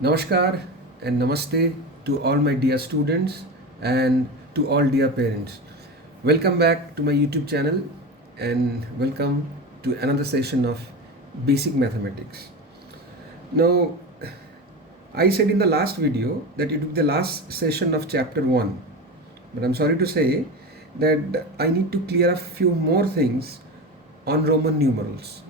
Namaskar and Namaste to all my dear students and to all dear parents. Welcome back to my YouTube channel and welcome to another session of Basic Mathematics. Now, I said in the last video that it would be the last session of chapter 1, but I'm sorry to say that I need to clear a few more things on Roman numerals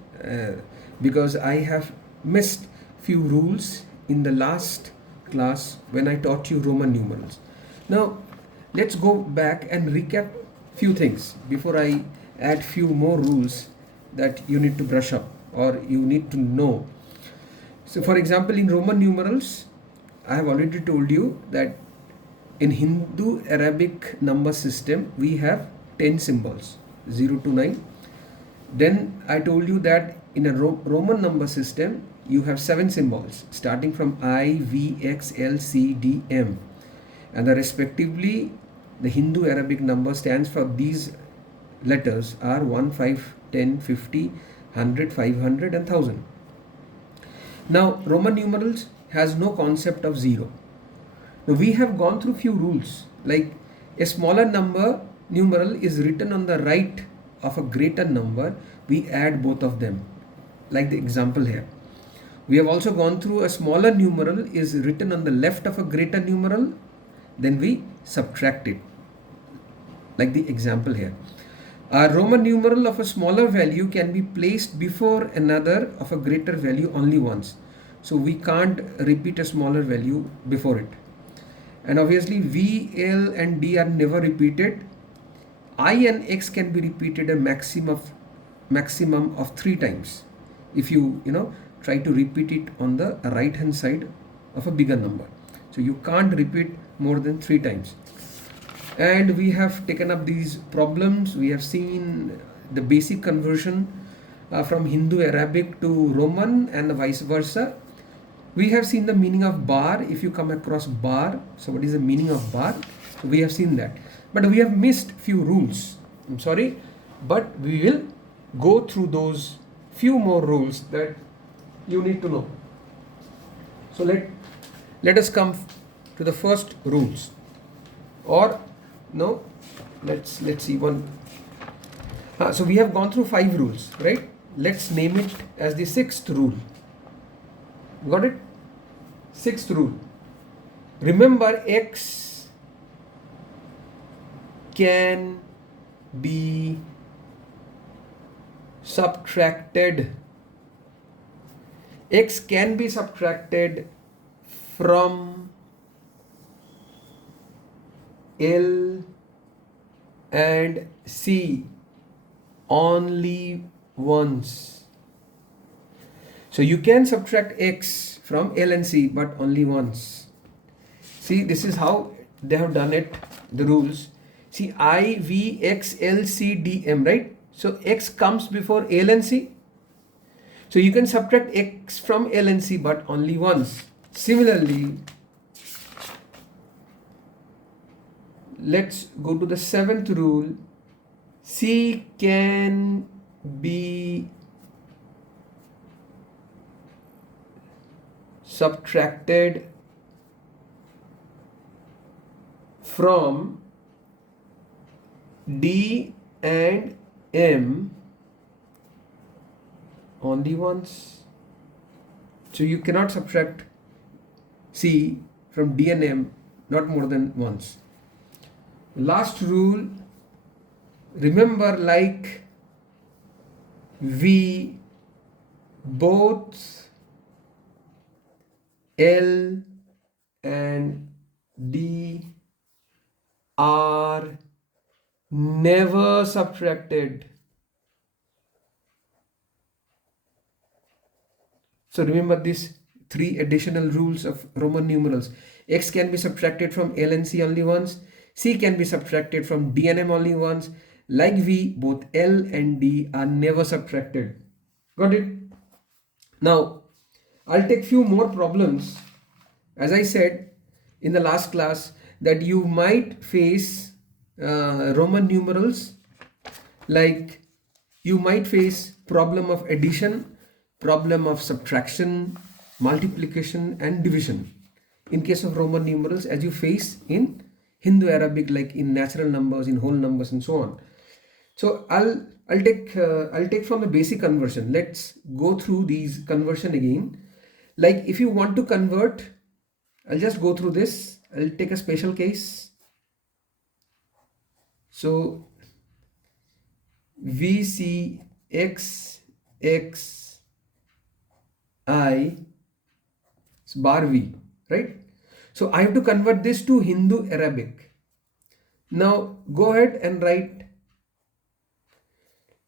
because I have missed few rules in the last class when I taught you Roman numerals. Now let's go back and recap few things before I add few more rules that you need to brush up or you need to know. So for example, in Roman numerals, I have already told you that in Hindu Arabic number system we have 10 symbols 0 to 9. Then I told you that in a Roman number system you have 7 symbols starting from I, V, X, L, C, D, M, and respectively the Hindu Arabic number stands for these letters are 1, 5, 10, 50, 100, 500 and 1000. Now Roman numerals has no concept of 0. Now we have gone through few rules like a smaller number numeral is written on the right of a greater number, we add both of them like the example here. We have also gone through a smaller numeral is written on the left of a greater numeral, then we subtract it like the example here. A Roman numeral of a smaller value can be placed before another of a greater value only once. So we can't repeat a smaller value before it. And obviously V, L and D are never repeated. I and X can be repeated a maximum of 3 times if you try to repeat it on the right hand side of a bigger number. So you can't repeat more than 3 times. And we have taken up these problems. We have seen the basic conversion from Hindu Arabic to Roman and vice versa. We have seen the meaning of bar if you come across bar. So what is the meaning of bar? So we have seen that. But we have missed few rules. I'm sorry, but we will go through those few more rules that you need to know. So let us come to the first rules, or no, let's see one. So we have gone through 5 rules, right? Let's name it as the 6th rule. Got it? 6th rule. Remember, X can be subtracted. X can be subtracted from L and C only once. So you can subtract X from L and C but only once. See, this is how they have done it, the rules. See, I, V, X, L, C, D, M, right? So X comes before L and C. So you can subtract X from L and C but only once. Similarly, let's go to the 7th rule. C can be subtracted from D and M only once. So you cannot subtract C from D and M not more than once. Last rule, remember, like V, both L and D are never subtracted. So remember these 3 additional rules of Roman numerals. X can be subtracted from L and C only once. C can be subtracted from D and M only once. Like V, both L and D are never subtracted. Got it? Now, I'll take few more problems. As I said in the last class that you might face Roman numerals, like you might face problem of addition, problem of subtraction, multiplication and division in case of Roman numerals as you face in Hindu Arabic, like in natural numbers, in whole numbers, and so on. So I'll take from a basic conversion. Let's go through these conversion again. Like if you want to convert, I'll just go through this. I'll take a special case. So we see x I bar v, right? So I have to convert this to Hindu Arabic. Now go ahead and write.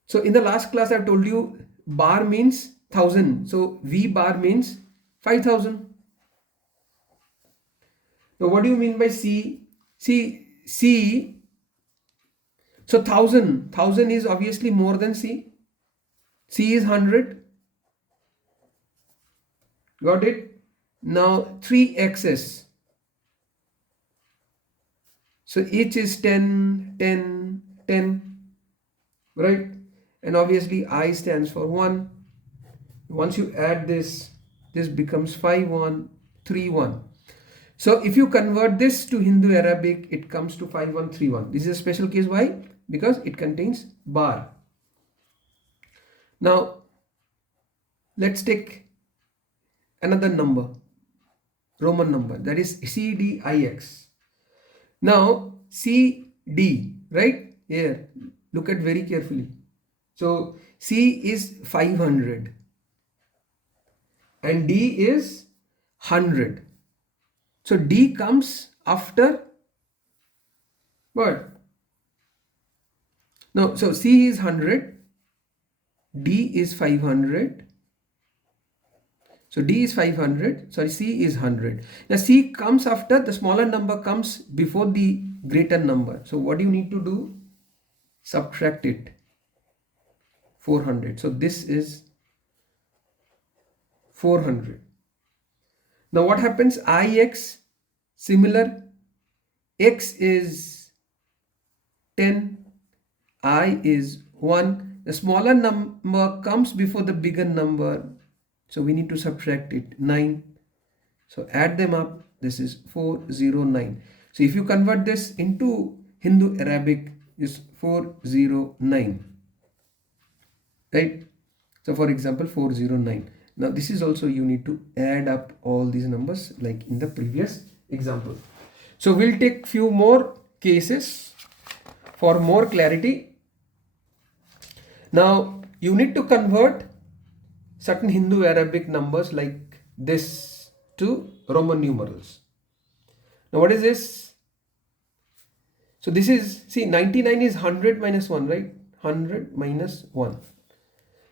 So in the last class I've told you bar means 1000. So V bar means 5000. Now what do you mean by C? C. So 1000 is obviously more than C. C is 100. Got it? Now 3x's. So each is 10, 10, 10, right? And obviously I stands for 1. Once you add this, this becomes 5, 1, 3, 1. So if you convert this to Hindu Arabic, it comes to 5131. This is a special case. Why? Because it contains bar. Now let's take another number, Roman number, that is CDIX. Now CD, right? Here, look at very carefully. So C is 500 and D is 100. So D comes after what? No, so C is 100, D is 500. So D is 500, sorry, C is 100. Now C comes after, the smaller number comes before the greater number. So what do you need to do? Subtract it. 400. So this is 400. Now what happens? IX, similar. X is 10. I is 1. The smaller number comes before the bigger number. So we need to subtract it. 9. So add them up. This is 409. So if you convert this into Hindu Arabic, is 409. Right? So for example, 409. Now this is also, you need to add up all these numbers like in the previous example. So we'll take few more cases for more clarity. Now you need to convert certain Hindu Arabic numbers like this to Roman numerals. Now what is this? So this is, see, 99 is 100 minus 1, right? 100 minus 1.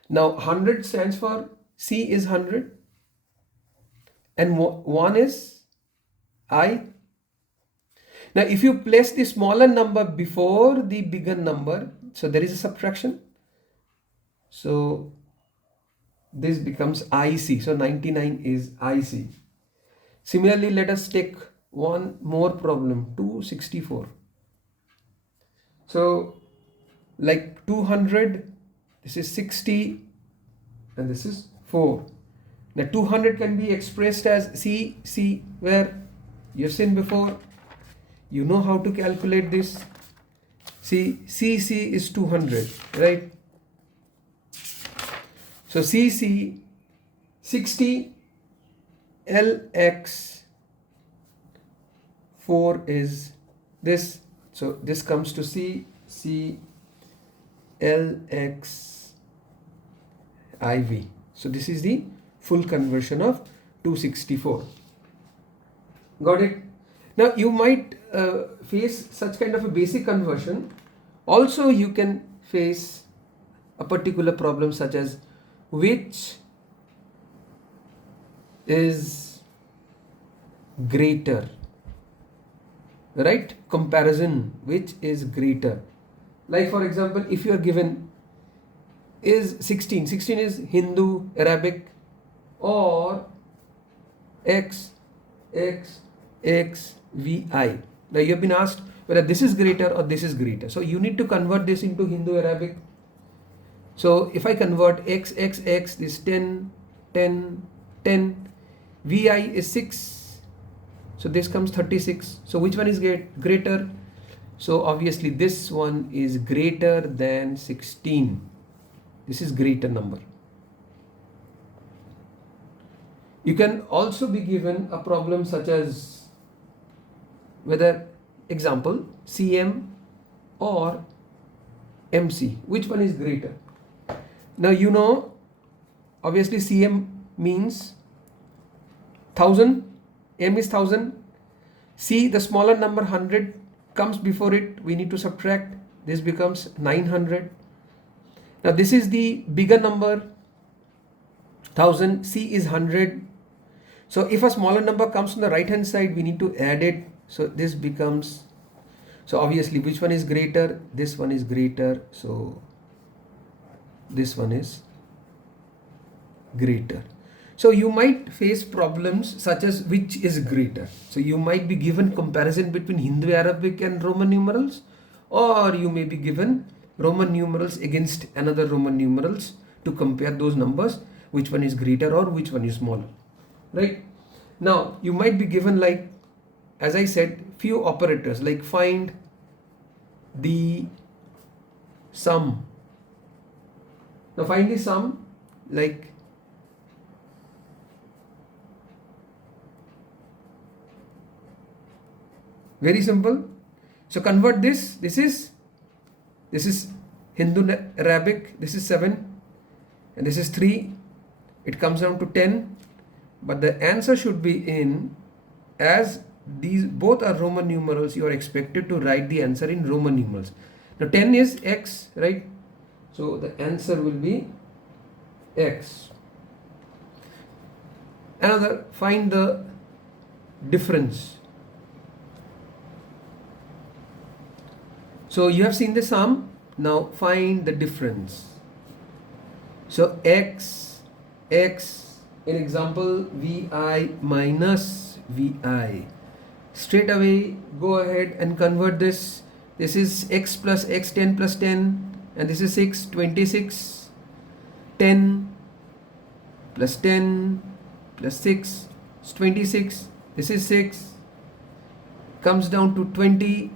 Now 100 stands for, C is 100 and 1 is I. Now if you place the smaller number before the bigger number, so there is a subtraction. So this becomes IC. So 99 is IC. Similarly, let us take one more problem, 264. So like 200, this is 60 and this is 4. Now 200 can be expressed as C, where you've seen before. You know how to calculate this. See, CC is 200, right? So CC 60, LX 4 is this. So this comes to C, LX, IV. So this is the full conversion of 264. Got it? Now you might face such kind of a basic conversion. Also you can face a particular problem such as which is greater, right? Comparison, which is greater. Like for example, if you are given is 16 is Hindu Arabic or X VI. Now you have been asked whether this is greater or this is greater. So you need to convert this into Hindu Arabic. So if I convert X, this 10, 10, 10, Vi is 6, so this comes 36. So which one is greater? So obviously this one is greater than 16. This is greater number. You can also be given a problem such as whether, example, CM or MC, which one is greater? Now you know, obviously CM means 1000, M is 1000. C, the smaller number 100 comes before it, we need to subtract, this becomes 900. Now this is the bigger number 1000, C is 100. So if a smaller number comes on the right hand side, we need to add it, so this becomes, so obviously which one is greater? This one is greater, so this one is greater. So you might face problems such as which is greater. So you might be given comparison between Hindu Arabic and Roman numerals, or you may be given Roman numerals against another Roman numerals to compare those numbers, which one is greater or which one is smaller, right? Now you might be given, like as I said, few operators like find the sum. Now find the sum, like very simple. So convert this. This is Hindu Arabic. This is 7 and this is 3. It comes down to 10. But the answer should be in, as these both are Roman numerals, you are expected to write the answer in Roman numerals. Now 10 is X, right? So the answer will be X. Another, find the difference. So you have seen the sum, now find the difference. So X, in example, Vi minus Vi. Straight away go ahead and convert this. This is X plus X, 10 plus 10, and this is 6, 26. 10 plus 10 plus 6 is 26. This is 6, comes down to 20.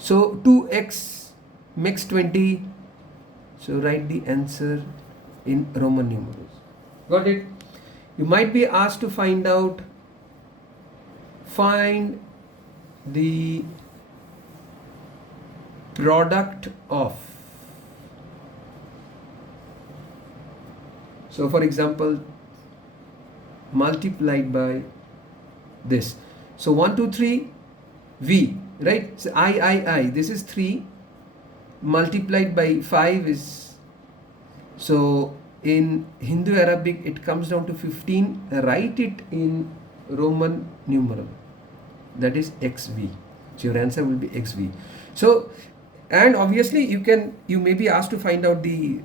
So 2x makes 20. So write the answer in Roman numerals. Got it? You might be asked to find the product of. So for example, multiplied by this. So 1, 2, 3, V, right? So I. This is 3 multiplied by 5 is, so in Hindu Arabic it comes down to 15. Write it in Roman numeral, that is XV. So your answer will be XV. So, and obviously you may be asked to find out the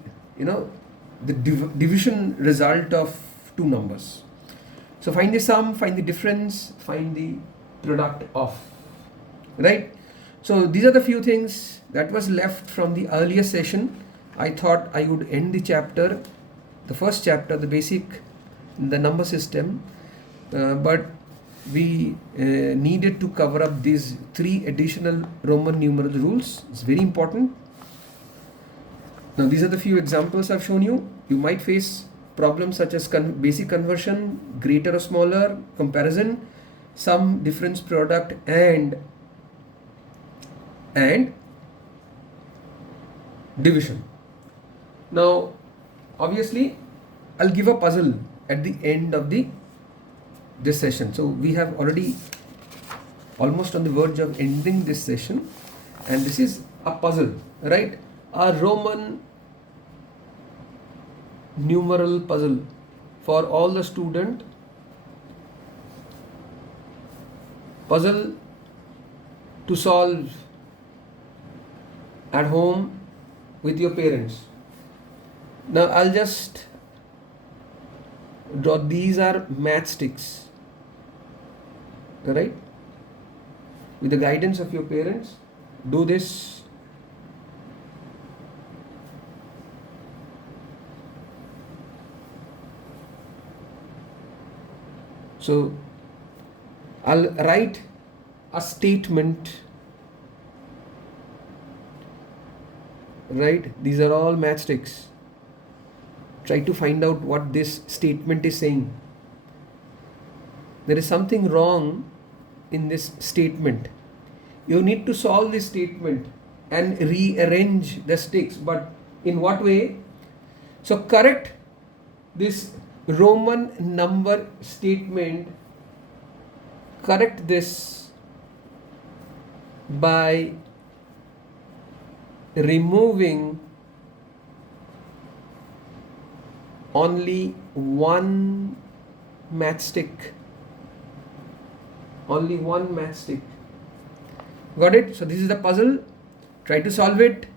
division result of two numbers. So find the sum, find the difference, find the product of, right? So these are the few things that was left from the earlier session. I thought I would end the chapter, the first chapter, the basic, the number system, but we needed to cover up these 3 additional Roman numeral rules. It's very important. Now these are the few examples I've shown you. You might face problems such as basic conversion, greater or smaller, comparison, sum, difference, product, and division. Now obviously I'll give a puzzle at the end of this session. So we have already almost on the verge of ending this session, and this is a puzzle, right? A Roman numeral puzzle for all the student. Puzzle to solve at home with your parents. Now I'll just draw, these are matchsticks, right? With the guidance of your parents, do this. So I'll write a statement, right? These are all matchsticks. Try to find out what this statement is saying. There is something wrong in this statement. You need to solve this statement and rearrange the sticks. But in what way? So correct this Roman number statement, correct this by removing only one matchstick. Only one matchstick. Got it? So this is the puzzle. Try to solve it.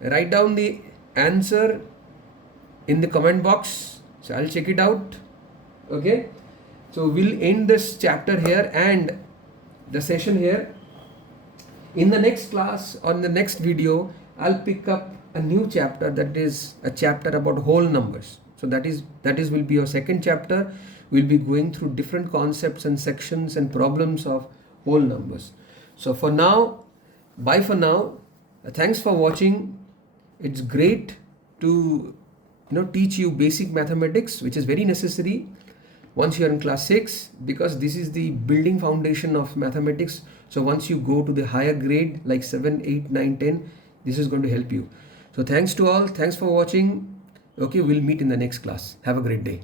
Write down the answer in the comment box. So I'll check it out. Okay. So we'll end this chapter here and the session here. In the next class or in the next video, I'll pick up a new chapter, that is a chapter about whole numbers. So that is will be your second chapter. We'll be going through different concepts and sections and problems of whole numbers. So for now, bye for now. Thanks for watching. It's great to teach you basic mathematics, which is very necessary once you're in class 6, because this is the building foundation of mathematics. So once you go to the higher grade like 7, 8, 9, 10, this is going to help you. So thanks to all. Thanks for watching. Okay, we'll meet in the next class. Have a great day.